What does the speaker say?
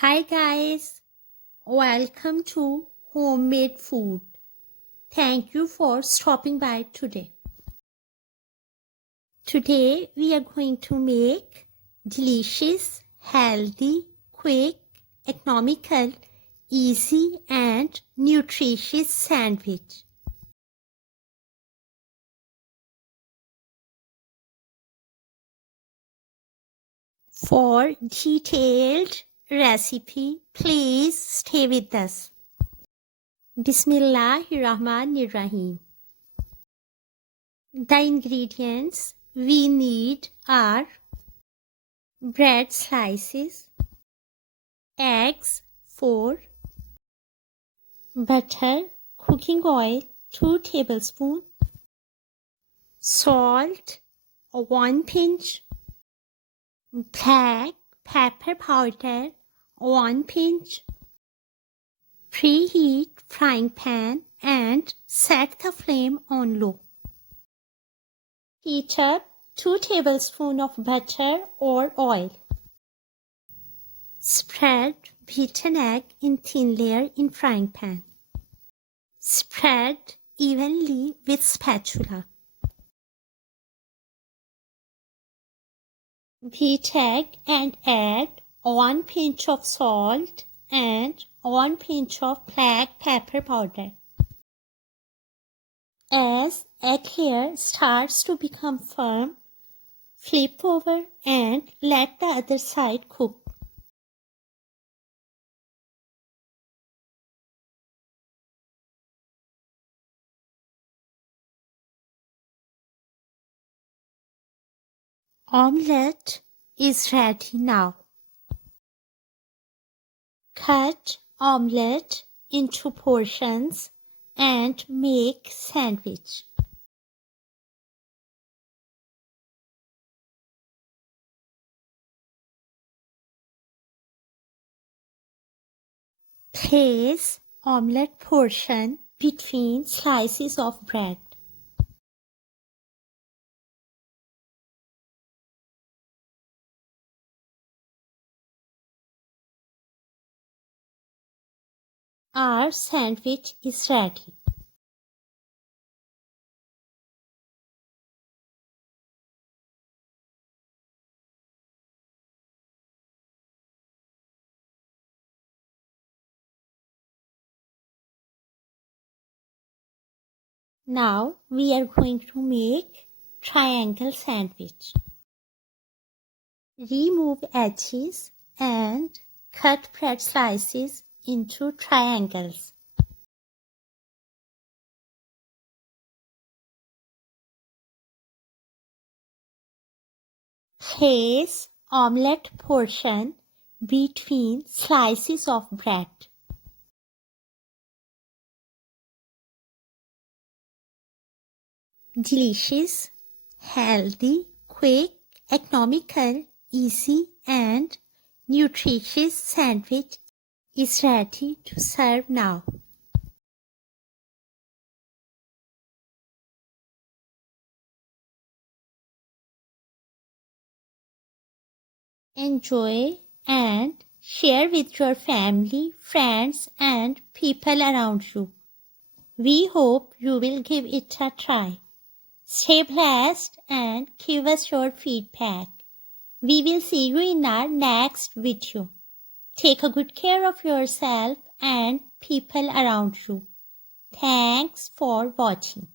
Hi guys, welcome to Homemade Food. Thank you for stopping by today. Today we are going to make delicious, healthy, quick, economical, easy and nutritious sandwich. For detailed recipe, please stay with us. Bismillahirrahmanirrahim. The ingredients we need are bread slices, eggs 4, butter, cooking oil 2 tablespoons, salt 1 pinch, black pepper powder 1 pinch. Preheat frying pan and set the flame on low. Heat up 2 tablespoons of butter or oil. Spread beaten egg in thin layer in frying pan. Spread evenly with spatula. Beat egg and add 1 pinch of salt and 1 pinch of black pepper powder. As egg layer starts to become firm, flip over and let the other side cook. Omelette is ready now. Cut omelette into portions and make sandwich. Place omelette portion between slices of bread. Our sandwich is ready. Now we are going to make triangle sandwich. Remove edges and cut bread slices into triangles. Place omelette portion between slices of bread. Delicious, healthy, quick, economical, easy and nutritious sandwich is ready to serve now. Enjoy and share with your family, friends and people around you. We hope you will give it a try. Stay blessed and give us your feedback. We will see you in our next video. Take a good care of yourself and people around you. Thanks for watching.